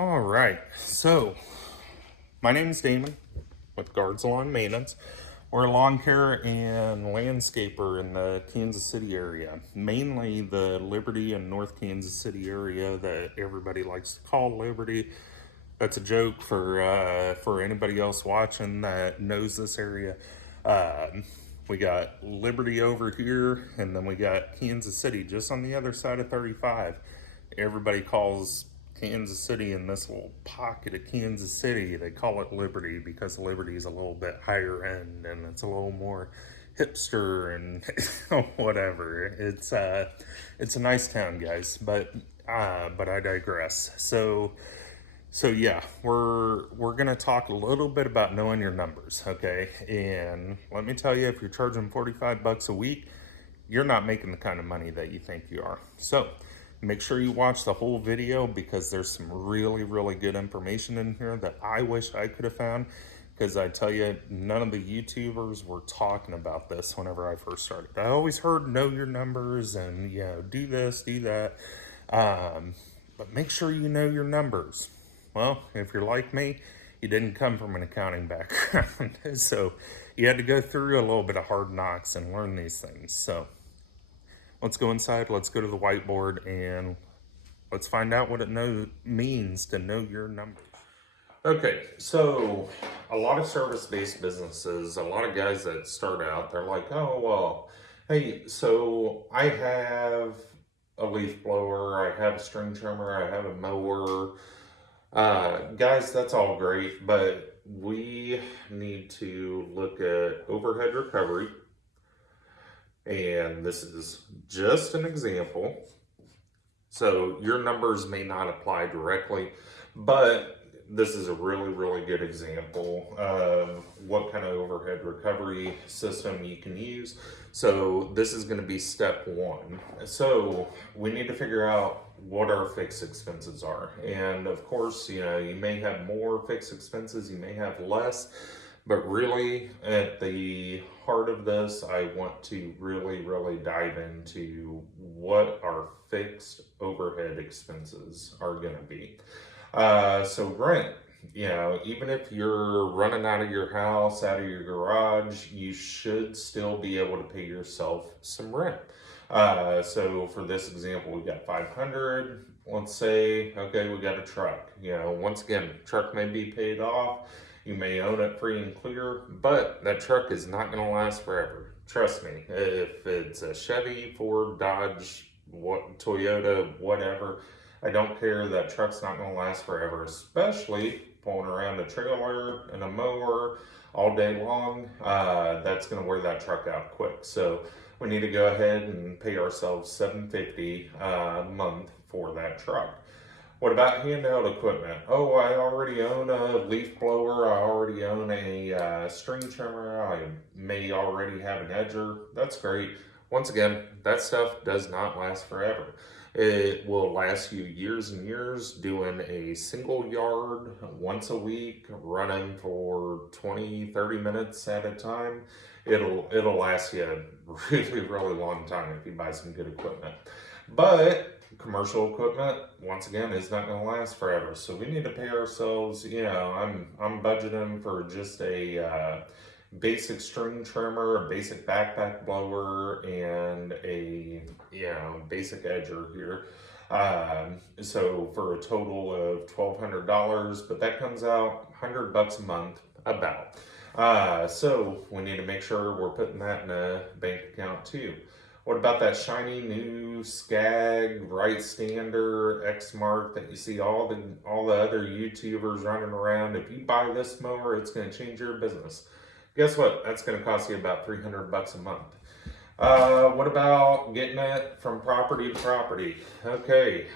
All right, so my name is Damon with Guards Lawn Maintenance. We're a lawn care and landscaper in the Kansas City area, mainly the Liberty and North Kansas City area that everybody likes to call Liberty. That's a joke for anybody else watching that knows this area. Um, we got Liberty over here, and then we got Kansas City just on the other side of 35. Everybody calls Kansas City in this little pocket of Kansas City, they call it Liberty because Liberty is a little bit higher end and it's a little more hipster and whatever. It's a nice town, guys, but I digress. So yeah, we're gonna talk a little bit about knowing your numbers, okay? And let me tell you, if you're charging $45 a week, you're not making the kind of money that you think you are. So make sure you watch the whole video because there's some really, really good information in here that I wish I could have found. Because I tell you, none of the YouTubers were talking about this whenever I first started. I always heard know your numbers and do this, do that. But make sure you know your numbers. Well, if you're like me, you didn't come from an accounting background. So you had to go through a little bit of hard knocks and learn these things. So let's go inside, let's go to the whiteboard, and let's find out what it means to know your numbers. Okay, so a lot of service-based businesses, a lot of guys that start out, they're like, oh, well, hey, so I have a leaf blower, I have a string trimmer, I have a mower. Guys, that's all great, but we need to look at overhead recovery. And this is just an example. So your numbers may not apply directly, but this is a really, really good example of what kind of overhead recovery system you can use. So this is going to be step one. So we need to figure out what our fixed expenses are. And of course, you may have more fixed expenses, you may have less. But really, at the heart of this, I want to really, really dive into what our fixed overhead expenses are going to be. So rent, even if you're running out of your house, out of your garage, you should still be able to pay yourself some rent. So for this example, we got 500. Let's say, okay, we got a truck. Once again, truck may be paid off. You may own it free and clear, but that truck is not going to last forever. Trust me, if it's a Chevy, Ford, Dodge, Toyota, whatever, I don't care, that truck's not going to last forever, especially pulling around a trailer and a mower all day long. That's going to wear that truck out quick. So we need to go ahead and pay ourselves $750 a month for that truck. What about handheld equipment? Oh, I already own a leaf blower. I already own a string trimmer. I may already have an edger. That's great. Once again, that stuff does not last forever. It will last you years and years doing a single yard once a week, running for 20, 30 minutes at a time. It'll last you a really, really long time if you buy some good equipment. But commercial equipment, once again, is not going to last forever. So we need to pay ourselves, I'm budgeting for just a basic string trimmer, a basic backpack blower, and a basic edger here. So for a total of $1,200, but that comes out $100 a month about. So we need to make sure we're putting that in a bank account too. What about that shiny new Skag, Right Stander, Exmark that you see all the other YouTubers running around? If you buy this mower, it's going to change your business. Guess what? That's going to cost you about $300 a month. What about getting it from property to property? Okay,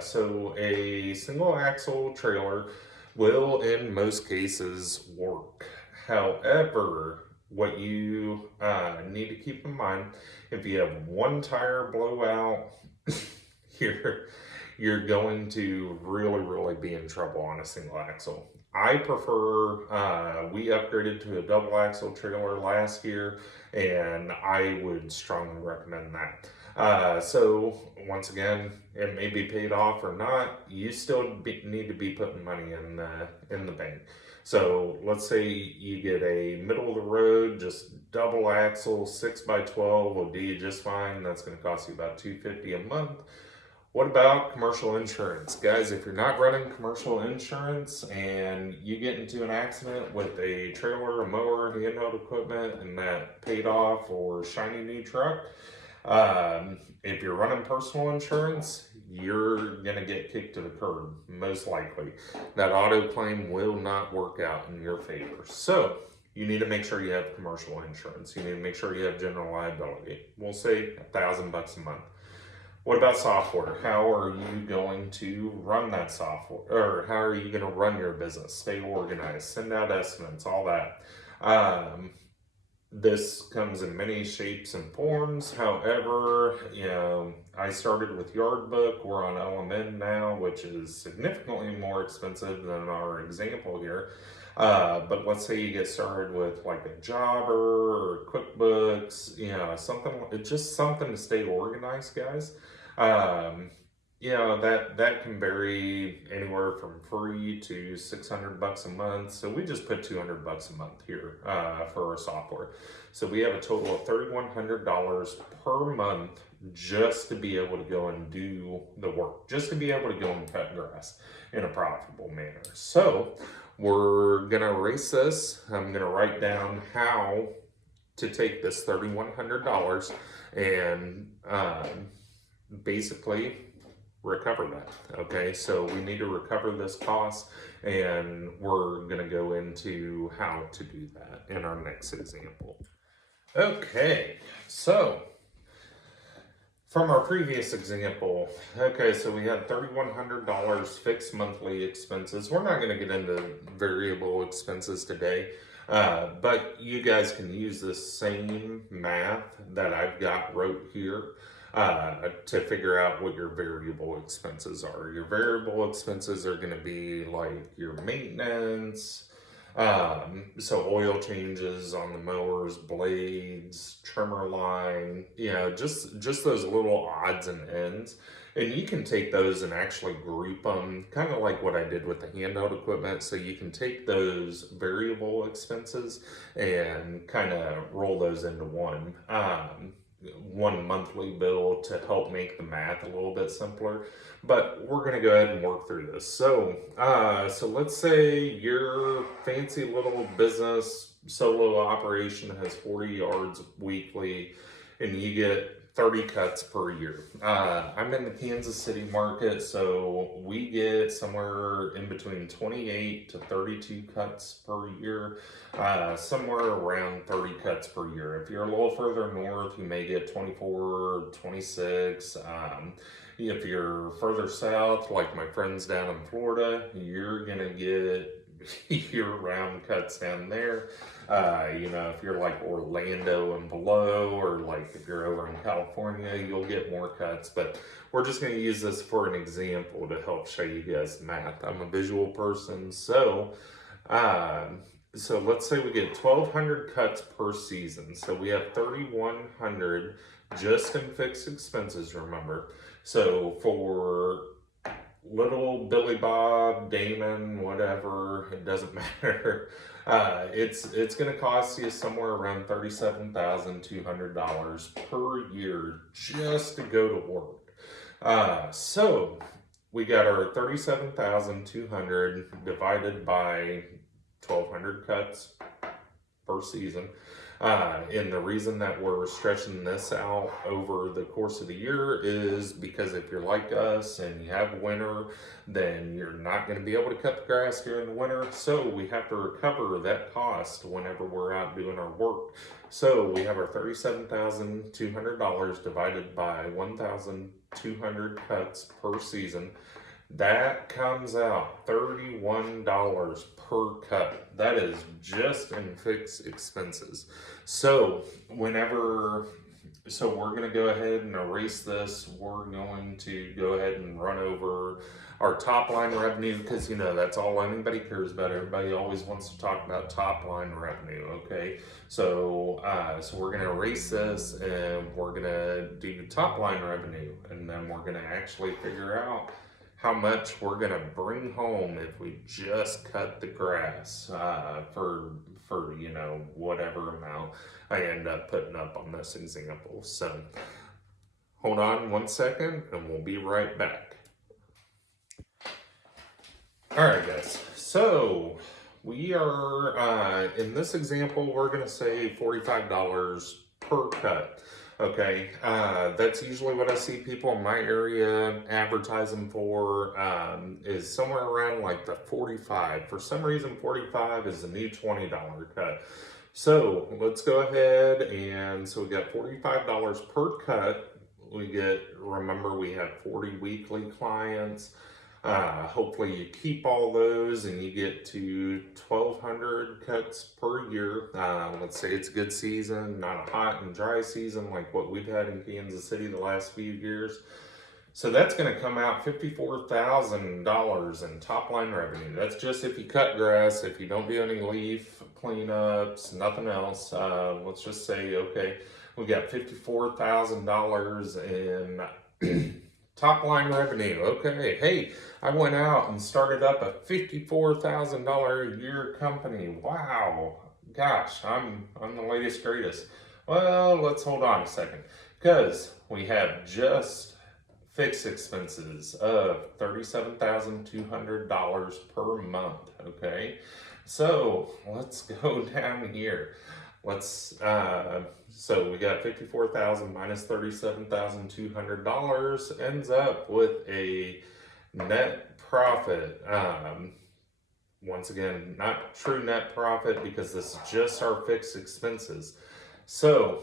so a single axle trailer will, in most cases, work. However, what you need to keep in mind, if you have one tire blowout, you're going to really, really be in trouble on a single axle. I prefer, we upgraded to a double axle trailer last year, and I would strongly recommend that. So once again, it may be paid off or not. You still need to be putting money in the bank. So let's say you get a middle of the road, just double axle 6x12 will do you just fine. That's going to cost you about $250 a month. What about commercial insurance? Guys, if you're not running commercial insurance and you get into an accident with a trailer, a mower, handheld equipment, and that paid off or shiny new truck, if you're running personal insurance, you're going to get kicked to the curb, most likely. That auto claim will not work out in your favor. So, you need to make sure you have commercial insurance. You need to make sure you have general liability. We'll say $1,000 a month. What about software? How are you going to run that software? Or how are you going to run your business? Stay organized, send out estimates, all that. This comes in many shapes and forms. However, I started with Yardbook. We're on LMN now, which is significantly more expensive than our example here. But let's say you get started with like a Jobber or QuickBooks, just something to stay organized, guys. That can vary anywhere from free to $600 a month. So we just put $200 a month here for our software. So we have a total of $3,100 per month just to be able to go and do the work, just to be able to go and cut grass in a profitable manner. So we're gonna erase this. I'm gonna write down how to take this $3,100 and basically recover that. Okay, so we need to recover this cost, and we're going to go into how to do that in our next example. Okay, so from our previous example, so we had $3,100 fixed monthly expenses. We're not going to get into variable expenses today, but you guys can use the same math that I've got wrote here to figure out what your variable expenses are. Your variable expenses are going to be like your maintenance, so oil changes on the mowers, blades, trimmer line, just those little odds and ends. And you can take those and actually group them, kind of like what I did with the handheld equipment. So you can take those variable expenses and kind of roll those into one monthly bill to help make the math a little bit simpler. But we're going to go ahead and work through this. So let's say your fancy little business solo operation has 40 yards weekly and you get 30 cuts per year. I'm in the Kansas City market, so we get somewhere in between 28 to 32 cuts per year, somewhere around 30 cuts per year. If you're a little further north, you may get 24, 26. If you're further south, like my friends down in Florida, you're gonna get year-round cuts down there. If you're like Orlando and below, or like if you're over in California, you'll get more cuts. But we're just going to use this for an example to help show you guys math. I'm a visual person, so let's say we get 1,200 cuts per season. So we have 3,100 just in fixed expenses, remember. So for little Billy Bob, Damon, whatever, it doesn't matter. It's going to cost you somewhere around $37,200 per year just to go to work. So we got our $37,200 divided by 1,200 cuts per season. And the reason that we're stretching this out over the course of the year is because if you're like us and you have winter, then you're not going to be able to cut the grass during the winter. So we have to recover that cost whenever we're out doing our work. So we have our $37,200 divided by 1,200 cuts per season. That comes out $31 per cut. That is just in fixed expenses. So whenever So we're going to go ahead and erase this. We're going to go ahead and run over our top line revenue because, you know, that's all anybody cares about. Everybody always wants to talk about top line revenue. Okay. So, so we're going to erase this and we're going to do top line revenue. And then we're going to actually figure out how much we're going to bring home if we just cut the grass for you know, whatever amount I end up putting up on this example. So hold on 1 second and we'll be right back. All right, guys. So we are, in this example, we're going to say $45 per cut. Okay, that's usually what I see people in my area advertising for, is somewhere around like the 45. For some reason, 45 is the new $20 cut. So let's go ahead and so we got $45 per cut. We get, remember, we have 40 weekly clients. Hopefully you keep all those and you get to 1,200 cuts per year. Let's say it's a good season, not a hot and dry season like what we've had in Kansas City the last few years. So that's going to come out $54,000 in top line revenue. That's just if you cut grass, if you don't do any leaf cleanups, nothing else. Let's just say, okay, we got $54,000 in top line revenue. Okay, hey, I went out and started up a $54,000 a year company. Wow, gosh, I'm the latest greatest. Well, let's hold on a second, because we have just fixed expenses of $37,200 per month. Okay, so let's go down here. Let's so we got 54,000 minus $37,200 ends up with a net profit. Once again, not true net profit because this is just our fixed expenses. So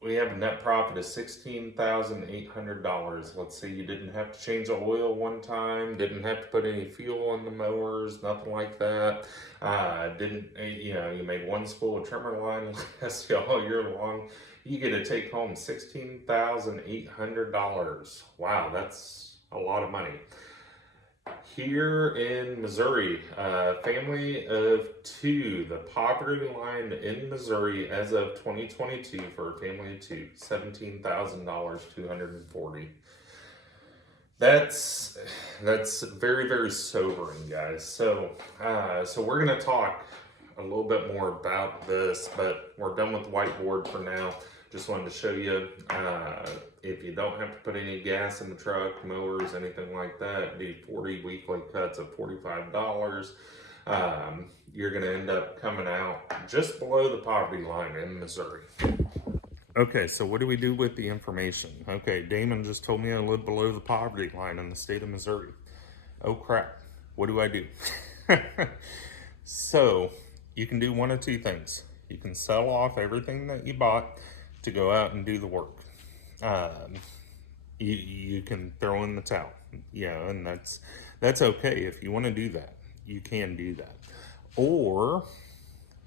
we have a net profit of $16,800. Let's say you didn't have to change the oil one time, didn't have to put any fuel in the mowers, nothing like that. You made one spool of trimmer line last all year long. You get to take home $16,800. Wow, that's a lot of money. Here in Missouri, family of two, the poverty line in Missouri as of 2022 for a family of two, $17,240. That's very, very sobering, guys. So we're gonna talk a little bit more about this, but we're done with the whiteboard for now. Just wanted to show you, if you don't have to put any gas in the truck, mowers, anything like that, do 40 weekly cuts of $45, you're going to end up coming out just below the poverty line in Missouri. Okay, so what do we do with the information? Okay, Damon just told me I live below the poverty line in the state of Missouri. Oh crap, what do I do? So, you can do one of two things. You can sell off everything that you bought to go out and do the work. You can throw in the towel, and that's okay. If you want to do that, you can do that. Or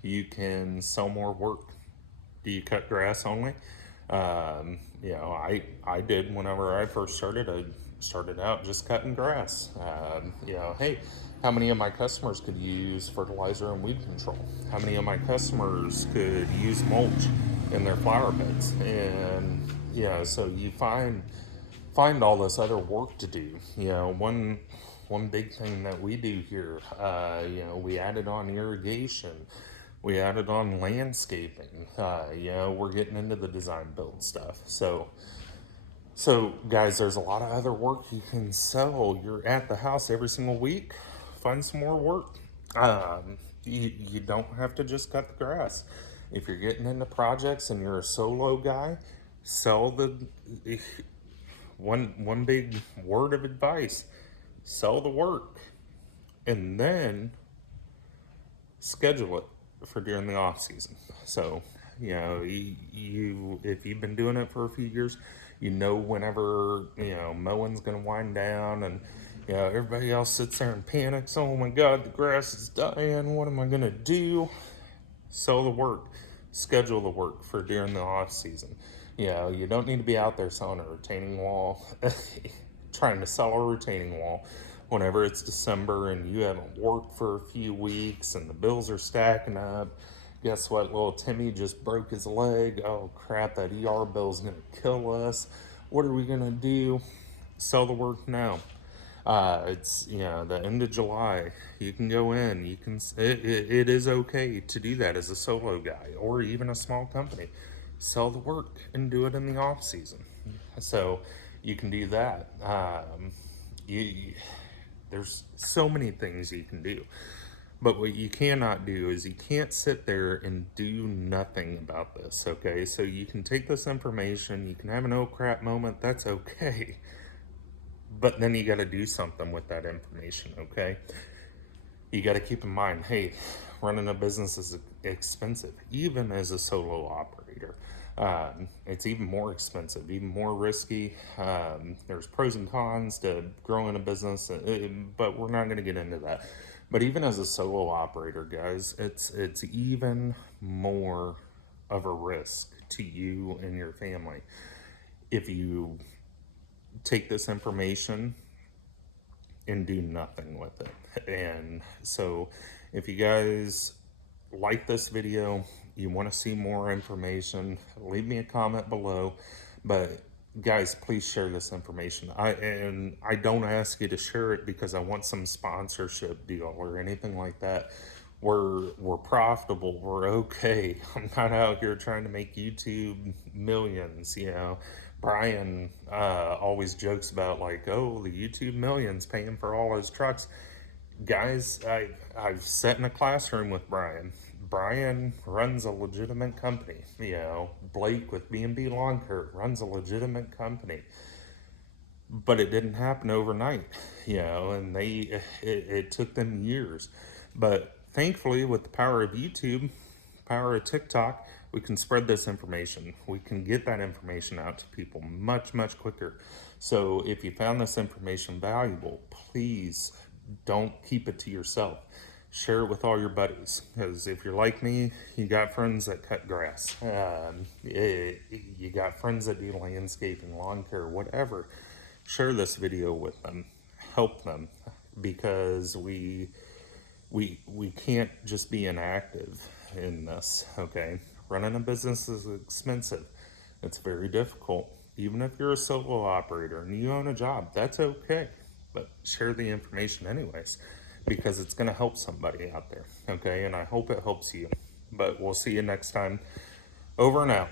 you can sell more work. Do you cut grass only? I did whenever I first started. I started out just cutting grass. Hey, how many of my customers could use fertilizer and weed control? How many of my customers could use mulch in their flower beds? And so you find all this other work to do. One big thing that we do here, we added on irrigation. We added on landscaping. We're getting into the design build stuff. So guys, there's a lot of other work you can sell. You're at the house every single week. Find some more work. You don't have to just cut the grass. If you're getting into projects and you're a solo guy, sell the one big word of advice: sell the work, and then schedule it for during the off season. So you if you've been doing it for a few years, whenever mowing's gonna wind down, and everybody else sits there and panics. Oh my God, the grass is dying. What am I gonna do? Sell the work, schedule the work for during the off season. You know, you don't need to be out there selling a retaining wall, trying to sell a retaining wall whenever it's December and you haven't worked for a few weeks and the bills are stacking up. Guess what? Little Timmy just broke his leg. Oh crap, that ER bill's gonna kill us. What are we gonna do? Sell the work now. It's, you know, the end of July. You can go in. You can. It is okay to do that as a solo guy or even a small company. Sell the work and do it in the off season. So you can do that. There's so many things you can do. But what you cannot do is you can't sit there and do nothing about this, okay? So you can take this information, you can have an oh crap moment, that's okay. But then you got to do something with that information, okay? You got to keep in mind, hey, running a business is expensive, even as a solo operator. It's even more expensive, even more risky. There's pros and cons to growing a business, but we're not going to get into that. But even as a solo operator, guys, it's even more of a risk to you and your family if you take this information and do nothing with it. And so if you guys like this video, you want to see more information, leave me a comment below. But guys, please share this information. I don't ask you to share it because I want some sponsorship deal or anything like that. We're profitable, we're okay. I'm not out here trying to make YouTube millions, you know. Brian always jokes about like, oh, the YouTube millions paying for all his trucks. Guys, I've sat in a classroom with Brian. Brian runs a legitimate company. You know, Blake with B&B Lawn Care runs a legitimate company. But it didn't happen overnight, you know, and it took them years. But thankfully, with the power of YouTube, power of TikTok, we can spread this information. We can get that information out to people much, much quicker. So if you found this information valuable, please don't keep it to yourself. Share it with all your buddies. Because if you're like me, you got friends that cut grass. You got friends that do landscaping, lawn care, whatever. Share this video with them. Help them. Because we can't just be inactive in this, okay? Running a business is expensive. It's very difficult. Even if you're a solo operator and you own a job, that's okay. But share the information anyways, because it's going to help somebody out there, okay? And I hope it helps you. But we'll see you next time. Over and out.